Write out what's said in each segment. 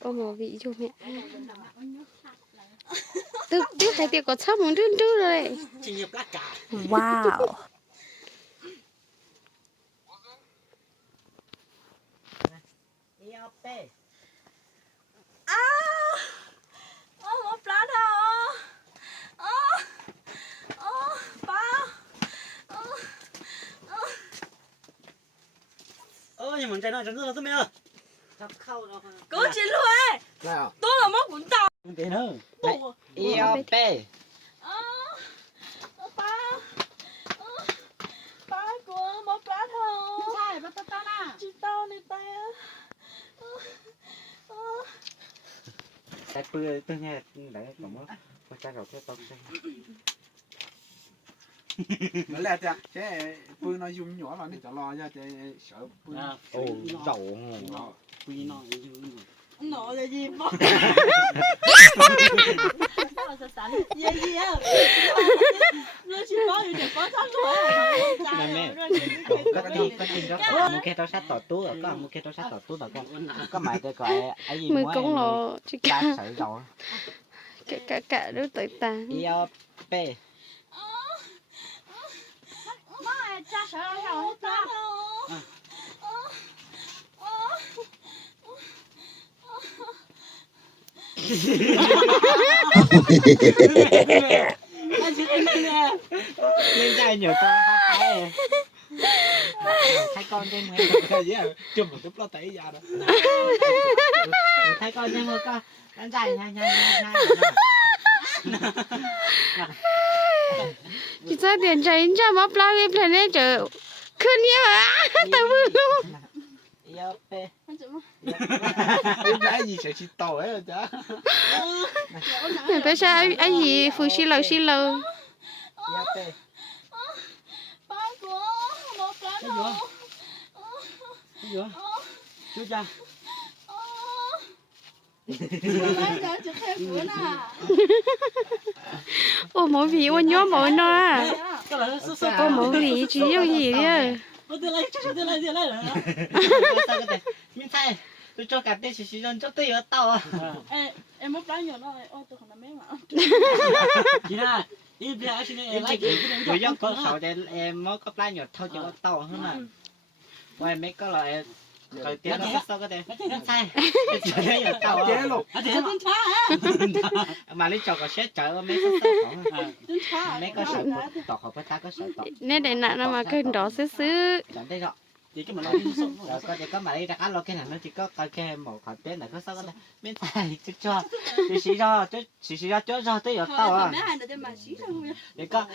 Ô mò vị cho mẹ. Tức hai tiệc có sắp muốn trơn trơn rồi. Wow. Một lá đâu. Ba. Nhưng mà trái nó chẳng rất là tốt mẹ ơi. Cố chị luôn ấy. Tôi là mất cuốn tàu. Không tiền hơn. Yêu P. Ba của một lá thôi. Sai, bắt tao nè. Chị tao này tay. Tại tôi nghe đấy còn mất. Con trai rồi cái tao xem. Nó lẹ chả, thế bữa nó dùng nhỏ vào nên chả lo ra thế sợ bữa. Ồ, dầu. Bữa nó Nó là gì mà? Gì gì á? Nó chỉ có gì để có thắt thôi. Mẹ. Có tin đó. Mua cái tao sát tỏ tú rồi, có mua cái tao sát tỏ tú rồi có mày tôi gọi ấy gì mười cống lò chỉ cả cả sợi dầu. cả đứa tới tàn. Yêu P. Má cha sợ đâu hết ta. Lên trai nhiều con hai con trên người chưa một chút nó tẩy ra đó. thấy con trên người con lên trai nha Chị sao tiền chạy cho bắp lá cái plan này chờ khơi nhiều à tao vừa luôn. Yêu P. Em gái gì sẽ chỉ tàu ấy rồi chả. Mày biết sao anh gì phụ xí lầu. Yêu P. Ba của một lá thôi. Cái gì? Chú cha. Ô mỗi vị ô nhớ mỗi nó à. Ô mỗi vị chỉ yêu gì đấy. Tôi thay tôi cho cả tên chỉ cho tôi ở tàu. Em mất lá nhiều rồi. Ôi tôi còn làm mấy mà. Chị na, im đi anh xin em lại. Tôi do có sầu để em mới có plan nhột thôi chứ có tàu hơn mà. Ngoài mấy có loại thời tiết nó sao có thể sai. Chỉ đấy ở tàu. Chế luôn. Mà lấy chọc có xét chở mấy cái mấy có sợ tọt hoặc phải ta có sợ tọt. Nên để nãy nó mà cơn đó xứ xứ. Chẳng thấy rõ. Chỉ cái mà nó sống. Rồi có mà đi ra cá lo cái này nó chỉ có coi cái một khoảng tên này có sao có thể miễn sai chứ cho chỉ cho cho tới ở tàu à. Để có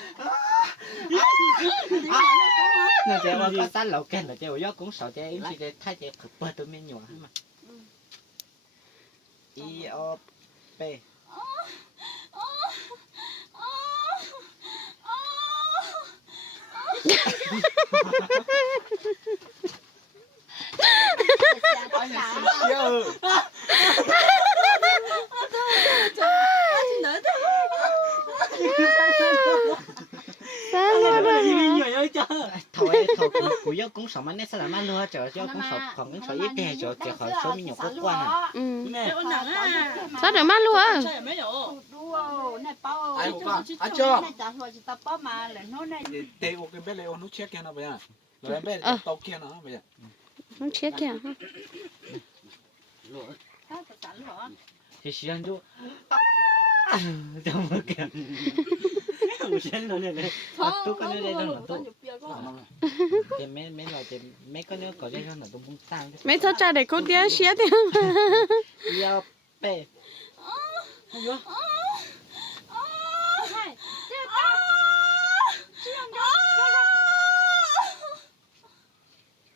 nó chỉ có sát lẩu cái là chỉ có cũng sợ chỉ em chỉ thay chỉ cực bơ tôi mới nhỏ mà. I O P. Sao nó đó? Thôi của yêu cũng sợ mà nét sao mà lừa chờ cho cũng sợ còn cũng sợ ít đè chờ chờ khỏi số mình nhiều quốc quan à. Sao được mắt luôn à? Ai cũng có. Ai cho. Để ô cái bé này nó check cái nào vậy à? Rồi bé tàu kia nó vậy à? Nó chết kìa. Thì chỉ ăn chú. Trong một cái. Không xem nó này. Tôi có nơi đây đâu là tôi. Thì mấy loại thì mấy con nước có đây đâu là tôi cũng sang. Mấy thằng trai để con tiếng xía tiếng. Yêu P.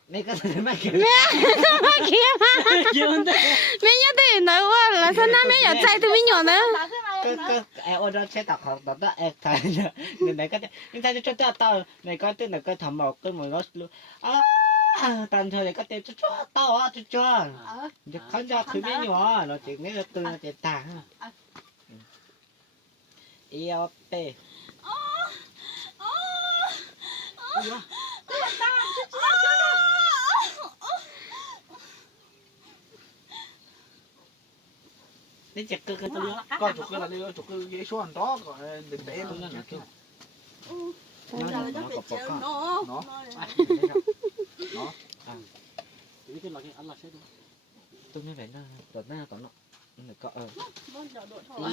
Mấy cái thứ mấy kia. Mấy kia mà. Mấy nhớ tiền nữa quá là sao nó mấy giờ chạy tôi mới nhỏ nữa. Em ôn đó sẽ tập học tập đó em thấy này cái nhưng thay cho tôi tao này có tên là cái thầm một cái mùi nó luôn tàn thời này có tên cho tao á cho không cho thứ mấy nhỏ nó chỉ mấy từ nó chỉ tàng yêu P. nên chỉ cơ cơ tôi nhớ có chụp cái là đi chụp cái dễ số anh đó còn đừng để luôn nha kêu Bây giờ nó phải chơi nó. nó Chỉ cái là cái ăn là sẽ đúng. tôi mới phải nó tỏ nó được có Bây giờ đội thôi.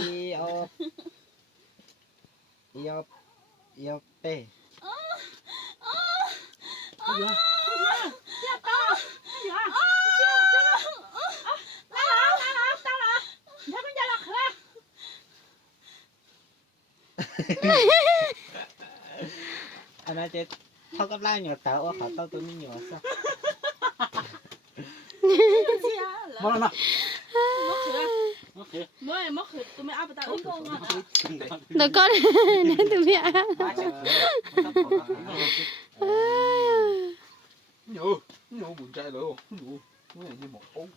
io p Cái gì? anh nói chơi thao cấp lai nhiều tao ở khỏi tao tôi mới nhiều sao mất rồi Mất khỉ. Mất khỉ tụi mày áp tao ứng con à. Được con để tụi mẹ nhiều buồn trai nữa nhiều cái này như một ống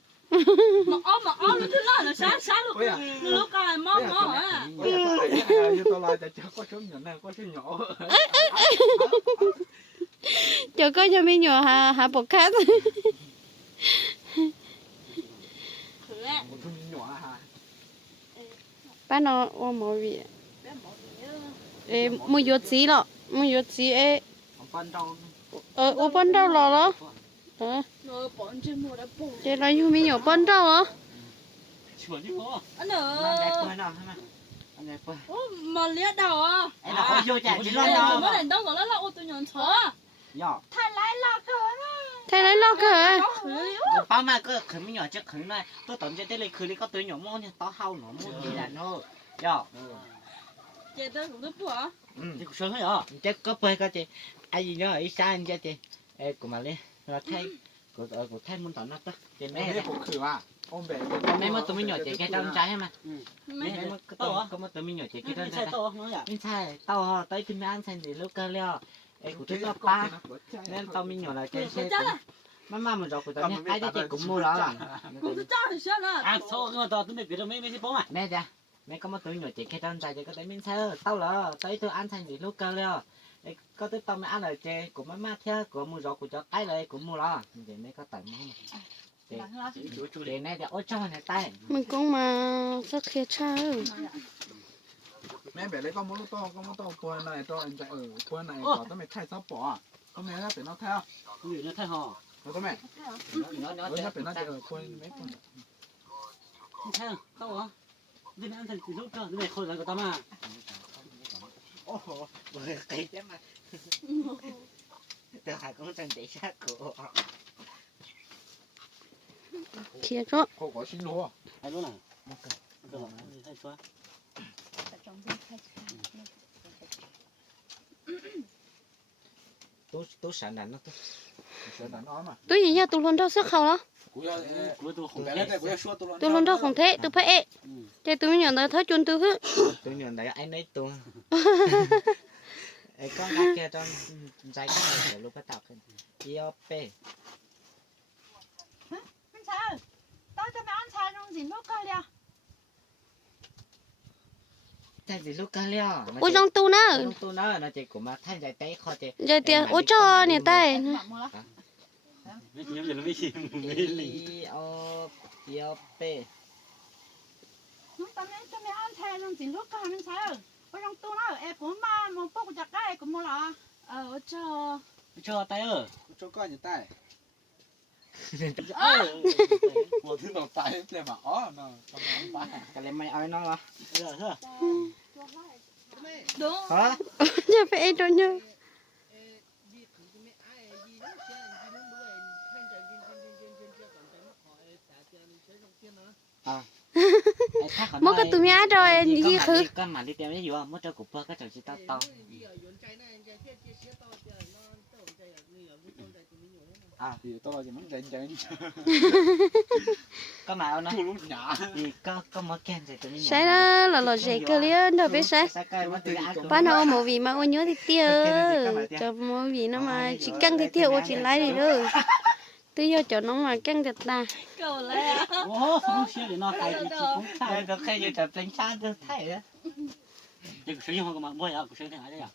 Mặc áo nó thứ là sáng lúc lúc cái mó à. như tao lại tại có số nhỏ này có số nhỏ cho có cho mình nhỏ hạ bột khác một thằng nhỏ hả ba nó ôm mồi vị ê mua yuột gì lọ mua yuột gì ê phân trong ô bún đâu lọ đó Nó bọn trên mùa đã bù. thế là như mình nhỏ bún đâu á Chuẩn chứ có. Anh anh này ơi. quên nào hả anh này quên Mà lía đầu à. em là không vô chạy chỉ lo Tụi đâu mới đánh đâu rồi là ô tô nhọn chó. nhỏ thế lấy lo cơ bao mà cứ khởi mới nhỏ chứ khởi này tôi tổng chơi tới đây khởi đi có tới nhỏ mua nha tao hao nó mua gì là nó nhỏ Chị tôi cũng thích bùa. thì sướng hết rồi chứ có bơi có chị ai gì nhớ ở xa anh cho chị ê của mà đi rồi thay của thay muốn tao nó đó chị mấy mấy cuộc khử à ông bè mấy mới tụi mình nhỏ chị cái trong trái mà Mấy mấy mới có một tụi mình nhỏ chị cái trong trái mình sai tao tới thì mới ăn sang gì lúc cơ leo ê của tôi tao ba nên tao mình nhỏ là cái xe mà mình rồi của tao nhá ai cho chị cũng mua đó là cũng thích cho thì sao nè. À, sao nhưng mà tao tôi biết biết mấy mấy bố mà. mẹ ra mẹ có một tụi nhỏ chị cái trong trái chị có tới mình sao tao là tới tôi ăn sang gì lúc cơ leo có tới tao mới ăn rồi chị của mấy má theo của mua rồi của cho cái này cũng mua đó thì mấy có tận mua để này để ôi cho này tay mình cũng mà rất khía cha mấy bè lấy con món to quên này cho anh chạy ở quên này có tao mày thay sắp bỏ có mẹ nó phải nó theo Người nó thay hò. có mẹ nó nó phải nó ở quên mấy con Không thay không? Tao hả? Đi ăn thành lúc cơ, cái này khôi lại của tao mà. ô vừa cái thế mà tôi hai con chân để sát cổ khía đó cô có xin lỗi Hay luôn này. Được rồi, thay xóa. tôi sợ là nó sợ là nó mà tôi gì nha tôi luôn đâu sức khẩu đó Của tôi không bé biết. này của số tôi luôn đâu không thế tôi phải ê thế tôi nhận ra thấy chun tôi hứ tôi nhận thấy anh ấy tôi con gái kia trong trái cái này để lúc cái tàu cái IOP sao tao cho mày ăn xài trong gì lúc coi liền thay gì lúc cái liao ôi trong tu nữa trong tôi nó chỉ của mà thay giải tay khó chị giờ tiền ôi cho nè tay Mấy chị em giờ nó biết gì mấy lì. IOP tao cho mày ăn xài trong gì lúc coi mình sao ôi trong tu nữa em cũng mà một bốc chặt cái cũng mua là Cho tay ơi. cho coi như tay Một thứ bằng tay em mà nó cái này mày ơi nó là Rồi hả? Đúng. hả giờ phải ê cho nhau mất cái tụi mẹ rồi gì khứ con mà đi tìm cái gì không mất cho cục bơ cái chồng chỉ tao to thì tôi là muốn chạy con mà nó Lúc nhỏ. thì có một ken gì tụi mình sai đó là dễ cơ liền đâu biết sai ba nó một vị mà ôi nhớ thì tiêu cho một vị nó mà chỉ căng thì tiêu chỉ lấy đi nữa tôi vô chỗ nó mà căng thật ta Cầu lẹ. Ồ, không xia để nó tay thì cũng đây sai. được khi vô tập đánh xa được thấy đó Cái sử dụng mà mua à, sử dụng thế nào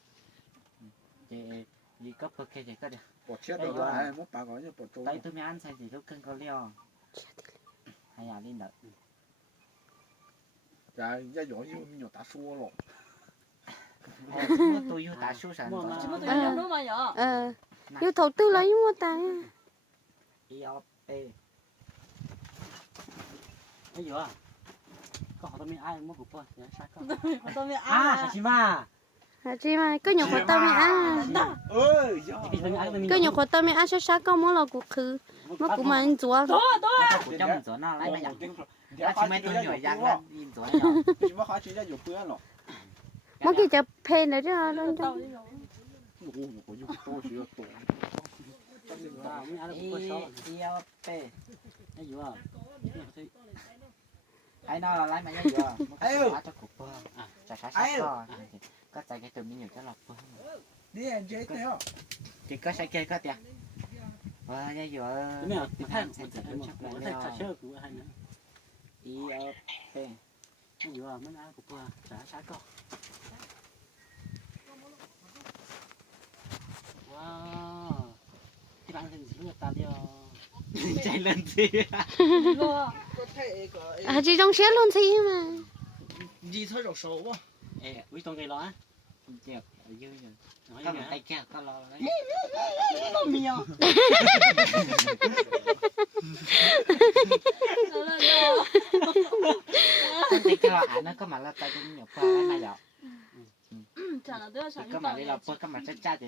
gì có bơ ken gì có được bỏ chết rồi đấy muốn bà gọi như bỏ trốn tay tôi mới ăn sai gì lúc cân có liao hay là đi nợ 然后人家有有打说了，我都有打手上 chỉ có 的， tụi nó mà nhỏ yêu đầu tư lấy mua tài 要被 bây giờ có họ tao mới ai mua cục nhá sao có tao mới à chị mà hả chị mà có nhiều khoản tao mày ăn 哎呀， cái thằng ai tao có nhiều khoản tao mày ăn sao có món là cuộc khứ mà cũng mà ăn chúa đó đó của trong mình nó lấy mà nhận, 你 nó 还 chỉ mấy 人 tuổi 家 nhỏ 有 giang 不 lên 了， nhìn tuổi nhỏ, 为什么还人家有不了？ mà cái chợ phê nữa chứ đâu tao chứ đi rồi 我又多学多， tao mới ai cục số要被 bây giờ ai nó lấy mà nhận giờ, nó cho cục bơ, chả sai sao có chạy cái từ mình nhiều cho lọc bơ, 你眼睛对哦， chỉ có sai kia có tiền, bây giờ đúng không thì thay sẽ thay tự chấp lại thay nhau, sơ của hai nữa yêu被 bây giờ mới ai cục chả sao có wow cái bạn thì chỉ là ta đi chạy lên gì, rồi à chị trong xé luôn gì mà 你才肉熟吧？ quý trong cây đó á đẹp, ở dưới rồi, nói có gì một hả tay kia có lo lấy, nó miêu con tay kia nó có mà là tay cũng nhiều qua lấy mà dạo, chả là đứa sáng có mà đi lọc bơ có mà chắc chắc thì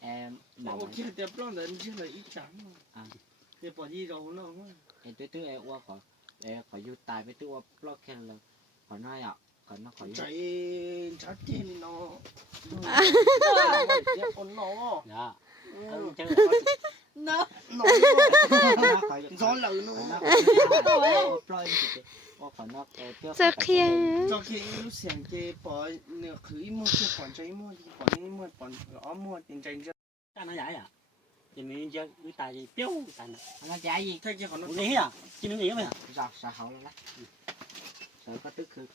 em bảo 我看点不让人进来一张嘛，你把你肉了嘛， em tôi em qua khỏi du tài với tôi block kia là khỏi nói ạ, khỏi nó khỏi 在在店呢，结婚了， dạ chơi nó nó nó khỏi gió lợn nó nó， khỏi khỏi nó giờ kia 昨天有想给把那个可以摸就管这一摸，管那一摸管二摸，点这这， cái nó giải à thì mình chơi quý tài gì béo tài nè nó giá gì 他就好像 uống gì à chỉ mình nghĩ mà giọt xả hậu là sợ có tức khư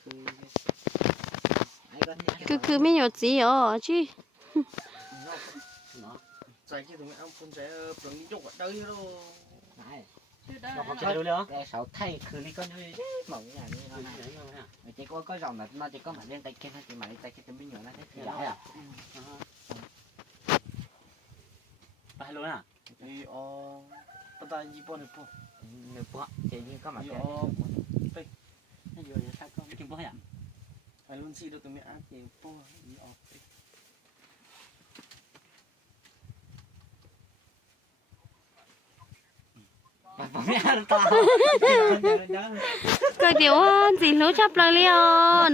cứ mấy nhiều gì ở chứ 在这东西俺分在不能用个兜咯。 này nó có chơi được để sợ thay khư đi con hơi mỏng như này chỉ có dòng là nó chỉ có mà lên tay kia thôi, chỉ mà lên tay kia mới nhỏ nó thế giải à phải luôn à 你哦，不但一般的不， nửa bọ chỉ như có mà 你 cái 哦， bây giờ sao có cái bó à 还论起都都没按点不，你哦。 cái điều gì lúa chắp lời liêu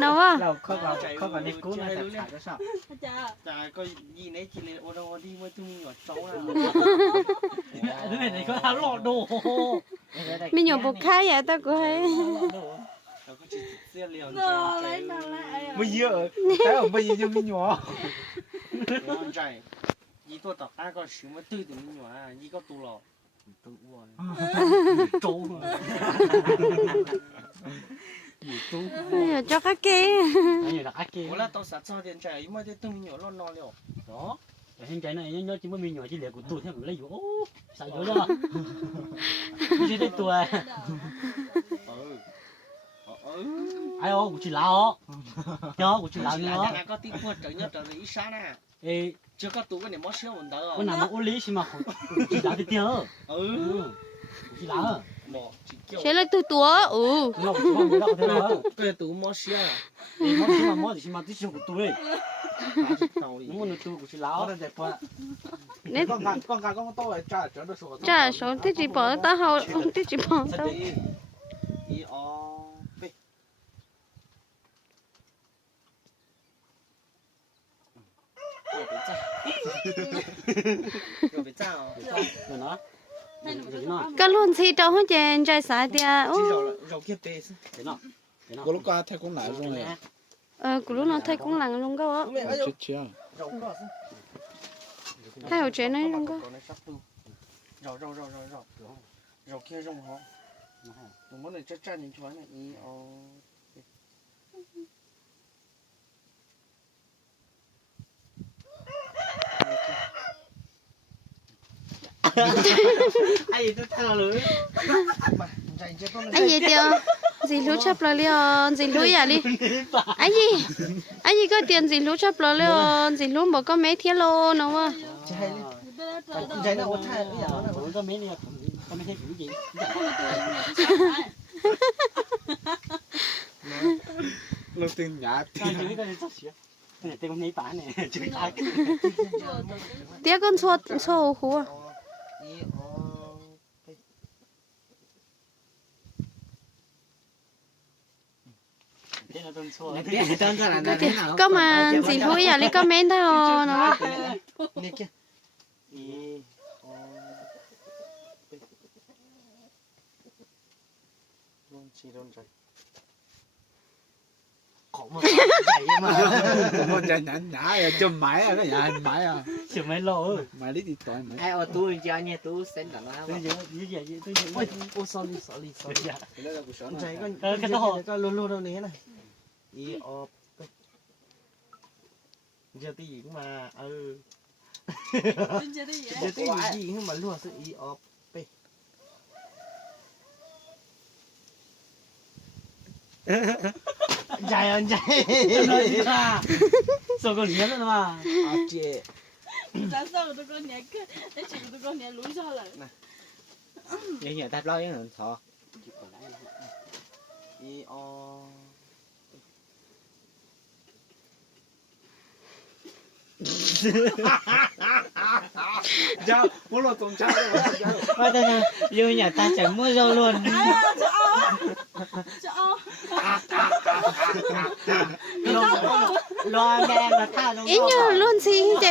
đâu à đâu có còn đi cứu nó thật xả cái sao chả Chà có gì nấy chỉ lên ô đâu đi mới tụi mình nhỏ xấu là. thứ này có lọ đồ mình nhiều bột khai vậy tao cũng hay Có chỉ xe liều. nó lấy nó lại Bây giờ, cái ở bây giờ cho mình nhỏ. Nó chạy. Ý tôi tập ai có xíu mà tư tụi mình nhỏ à, ý có tù lọ. tôi uống trâu bây giờ cho các kia nhiều là cái kia Ủa là tao sát cho điện chạy, ý mới tụi mình nhỏ lo liều. đó hiện tại này nhớ chỉ mới mình nhỏ chỉ để của tôi theo lấy vô sao vô đó chỉ để tôi ai ô của chị lão nhớ của chị lão nhớ Nhà có tí qua trở nhớ trở ý xa nè. ê Chưa có tụ cái này mất xíu mình đỡ. con nào mà ô lý xí mà chị lão thì tiêu chị lão Bỏ, chỉ kiểu. sẽ lấy tôi túa nó chỉ mong người đó có thể nào Cái tụ mất xíu à. ê nó chỉ mà mua thì chỉ mà tí xíu của tôi Tàu ý. nó mua tôi của chị lão nên con gà con to là trả trở được số. trả số tí chỉ bỏ tao hậu tí chỉ bỏ tao Ý ó. Bê. Rồi phải sao? rồi nó rồi nó cái luôn thì đâu hết chèn chạy xài tia Chỉ rau kia bê. để nó Có lúc qua thay cũng lại rồi. của lúc nó thấy cũng lặng luôn cơ Chết chưa? Rau có. thấy ở trên này luôn cơ Rau rau kia rau hả? Đừng muốn này chắc chắn những chuyện này ý ó. ai tôi thao lưới anh gì chưa gì lú chấp là liền gì lú à đi anh gì có tiền gì lú chấp là liền gì lú mà có mấy thiết lô nó mà Chạy nó có thay cái gì đó. Ủa có mấy này có mấy cái gì Lúc tin nhá. cái chữ cái gì sắp này tên con nhảy bản này chữ ai tiếc con xô hú à thế là tên xua Tên ra là thế nào? có mà gì lú à đi comment thôi nó Nè kia. Chỉ don't try. khổ mà chạy mà Một trận nhả rồi chôm máy à, nó nhả máy à. chỉ mấy lô Máy đi tội máy. Ai ở tôi cho anh tôi xem là nó. tôi nhớ tôi nhớ ôi sorry Chạy con cái đó con luôn luôn đâu này này. Giờ tí gì cũng mà Giờ đi giờ tí gì cũng mà luôn sự chạy anh chạy sao còn nhớ nữa mà chị Tại sao tụi con nhảy cái để chỉ tụi con nhảy lúi cho lại. Vậy nhà ta lo những thọ. Chào, muốn lo tôm chào Thôi thôi, yêu nhà ta chẳng mua rau luôn. Lo mẹ là tha nó. ít như luôn gì chị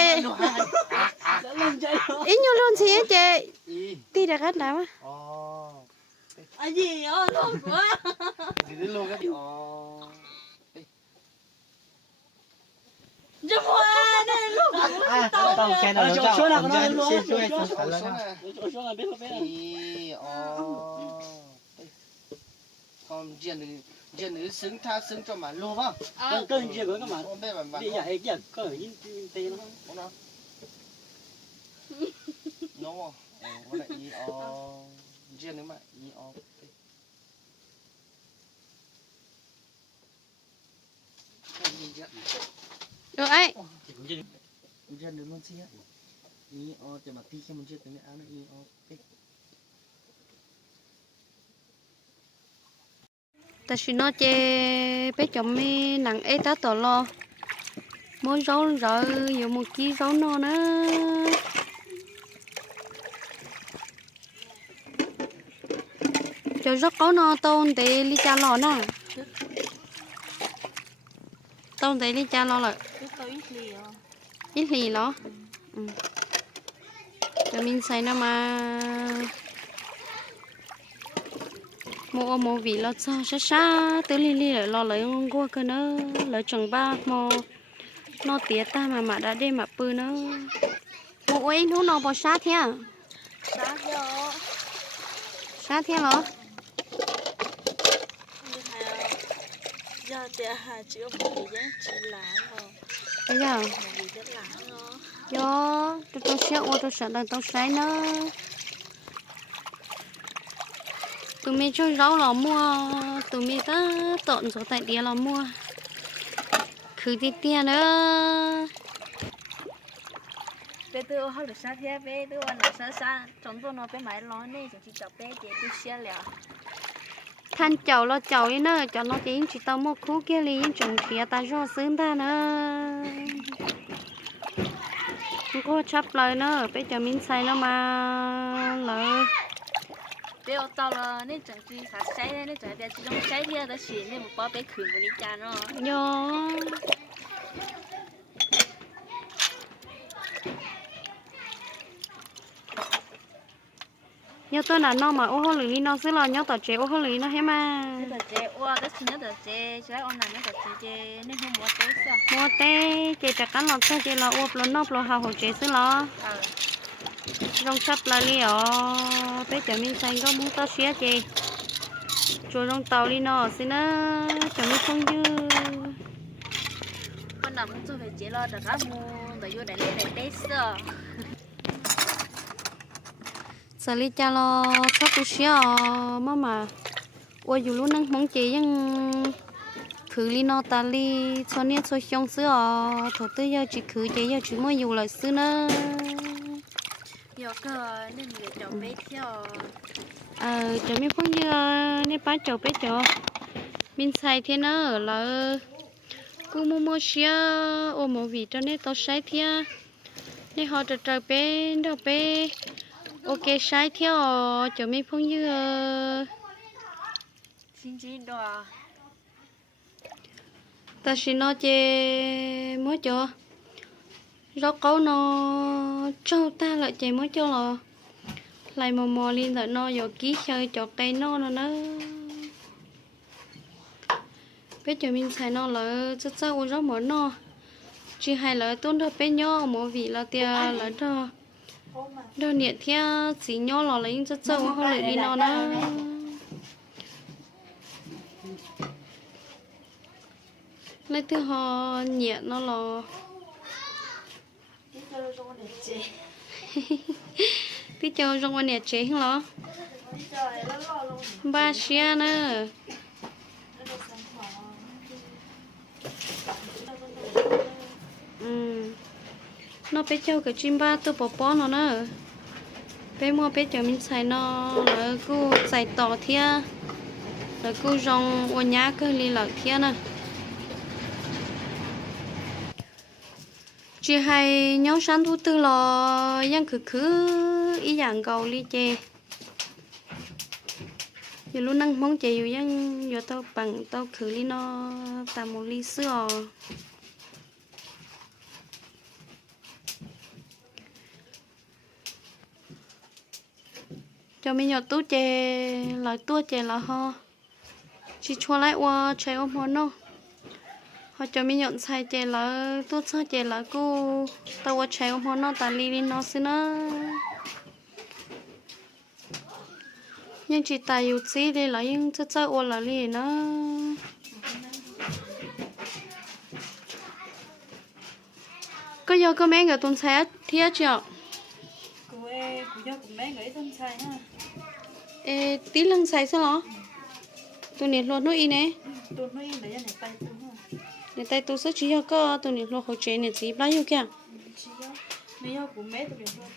ít như luôn gì chị đi được hết nào Anh gì ơi luôn quá. Đi luôn cái gì Cho qua đây luôn. Tao cái nào chỗ nào nó luôn chỗ là biết không biết còn chuyện nữ xứng tha xứng cho mà luôn không? cơn chia của các bạn Không biết mà đi vậy kia có ở những tên nó không nào? Đúng không? Cái này chuyện nữa mà rồi ấy chuyện nữa luôn xí á. Thì mà tí khi mình chưa từng áo nó ta chỉ nói chê bé chồng mi nặng ế tá tổ lo mỗi rau rồi nhiều một ký rau nó nữa cho rất có nó tôn để đi cha lò nè tôn để đi cha lò lại ít lì đó cho mình xài nó mà mua vị lo cho xa tới li lo lấy qua cái nó lấy chừng ba nó tía ta mà đã đem mà bự nó mua ấy nó bỏ sát thế sát thế hả Giờ thì chỉ có một cái chỉ lá thôi. bây giờ Một cái lá thôi. do tôi sợ là tôi sai nó tụi mình cho rau là mua tụi mình ta tận số tại địa là mua khử đi tiền nữa Bé tôi học được sao thế bé tôi ăn được sao chúng tôi nó bé máy lo này chỉ chọc bé chị tôi xia lẹ than chậu lo chậu ấy nữa cho nó tiếng chỉ tao mua khu kia liền trồng kia ta cho sướng ta nữa không có chấp lời nữa bây giờ mình xài nó mà lời bé ở tao là nên chẳng chỉ phải xây nên chẳng để chỉ trong xây thì là chỉ nên một bao bé khử một đi cha nó do nhớ tôi là nó mà ô hô lì nó xứ là nhớ tao chế ô hô lì nó hết mà tờ chế qua cái xin tờ chế trái ông này tờ chế nên không mua tế sao mua té chế chặt cắn lọt xe chế là ô lo nóc lo hào hồ chế xứ lo rong sắp là liều bây giờ mình xanh có muốn tao xía chế rồi rong tàu đi nó xin nó chẳng biết không dư con nào muốn cho phải chế lo được các mua để vô để lấy tế sao xử lý cho lo chắc tôi xía mà ôi dù lúc năng mong chị nhưng khử li nó ta li cho nên cho xong xưa thổ tư giờ chỉ khử chị giờ chỉ mới dù lời xưa nữa giờ cơ nên để cho bé theo cho mình phong như nên bán chậu bé chậu mình xài thế nữa là cô mua xia ô mua vị cho nên tao xài thế nên họ trở bé đâu bé ok xài theo cho mình phong như xin chỉ đò ta xin nó chê mới cho rõ câu nó cho ta lại chê mới cho là lại mò lên lại nó rồi ký chơi cho tay nó nữa biết cho mình xài nó là rất rất rất món nó chỉ hay là tôn đó bé nhỏ mỗi vị là tia là đó nhiệt theo chỉ nhỏ là lấy rất rất không lại đi nó nữa lấy thứ họ nhiệt nó là tí cho trong quan nhiệt chế không lo ba xia nữa nó bé châu cái chim ba tôi bỏ nó nữa bé mua bé cho mình xài nó là cô xài tỏ thia là cô rong ô nhá cơ li lợn thia nè chị hay nhóm sáng thứ tư là dân khứ ý dạng cầu li chè giờ luôn năng mong chè dù dân giờ tao bằng tao khứ li nó tạm một ly sữa cho mình nhỏ tú chè lại tua chè là ho chỉ cho lại qua chè ôm món nó họ cho mình nhận xài chè là tốt sao chè là cô tao qua chè ôm món nó ta li nó xí nó nhưng chỉ tài yêu xí đi là nhưng rất rất ôn là li nó có giờ có mấy người tuần xài thiệt chưa cô giờ cũng mấy người thân xài ha ê tí lần xài sao nó tụi nhiệt luôn nói nè tôi nói để cho này tay tôi ha để tay tôi sẽ chỉ cho có tụi nhiệt luôn hỗ trợ nhiệt gì bao nhiêu kìa chỉ đó mấy giờ cũng mấy tôi được luôn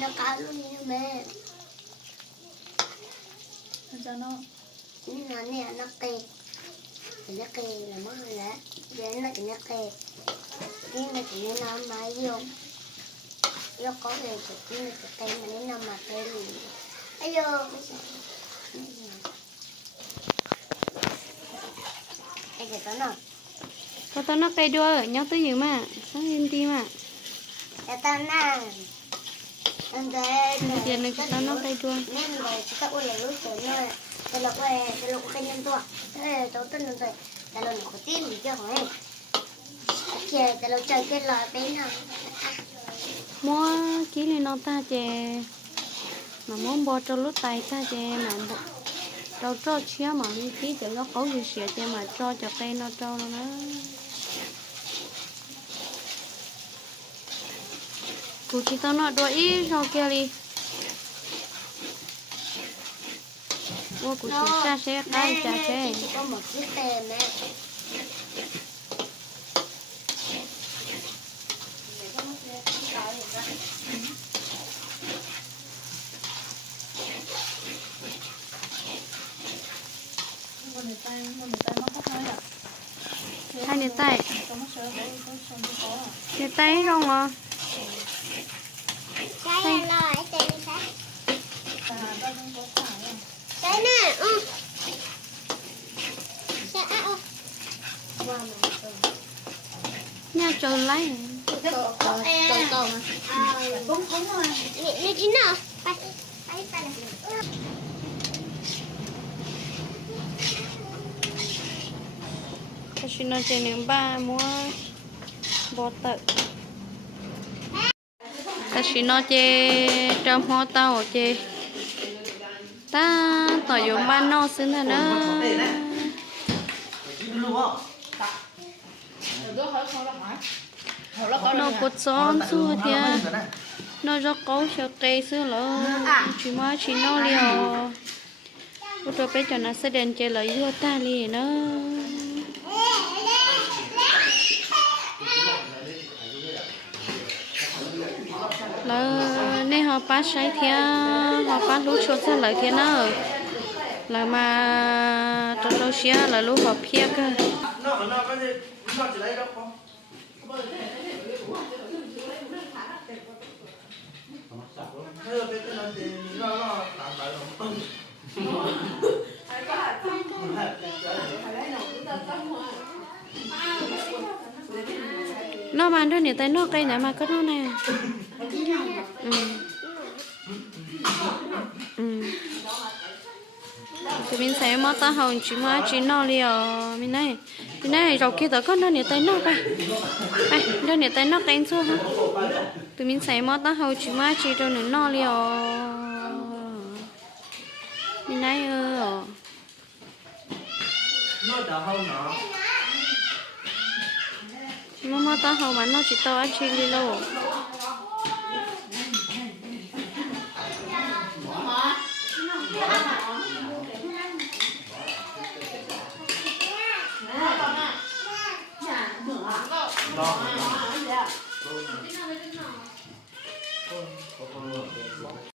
nó cao luôn như mẹ cho nó nè nó kề thì nó kề là mất rồi đấy giờ nó chỉ nó kề nhưng mà chỉ nó máy vô nó có về chỉ nó chỉ cây mà nó nằm mà cây gì ai vô cái gì đó nó có tao nó cây đua nhóc tới gì mà sáng lên đi mà cái tao nè tiền này tao nó cây đua nên rồi kita udah lu channel kalau cái nhân tua tao tên rồi kalau nó có tin gì chưa hỏi kìa kalau chơi cái lò bên nào mua kỹ lên nó ta chè mà muốn bỏ cho lút tay ta chè mà đâu cho chia mà đi tí cho nó có gì sửa chè mà cho cây nó cho nó cụ chỉ tao nói đôi ít rồi kia đi ô cụ chỉ xa xe cái chả xe chỉ có một chiếc tèm mẹ hai đứa tay đứa tay không à cái lo ấy tên cái nè nha trời lấy bún rồi nè chín nào bay cái chuyện nó chơi những ba mua bò tự cái chuyện nó chơi trong hoa tàu chơi ta tỏi dùng ba nó xin là nó cột son xưa thì nó rất có sợ cây xưa là chỉ mà chỉ nó liều ô tô bé cho nó sẽ đến chơi lấy vô ta liền nó là nên họ bắt sai theo họ bắt lú chuột ra lại thế nào là mà trong đầu xia là lú họ phía cơ nó mà đứa này tay nó cây này mà có nó nè thì mình sẽ mất ta hồng chỉ mà chỉ nó liền mình này rồi kia tao có đứa này tay nó đây đứa này tay nó cây xưa hả tụi mình sẽ mất ta hồng chỉ mà chỉ cho nó liền mình này nó mất ta hồng mà nó chỉ tao ăn chi đi đâu Đó.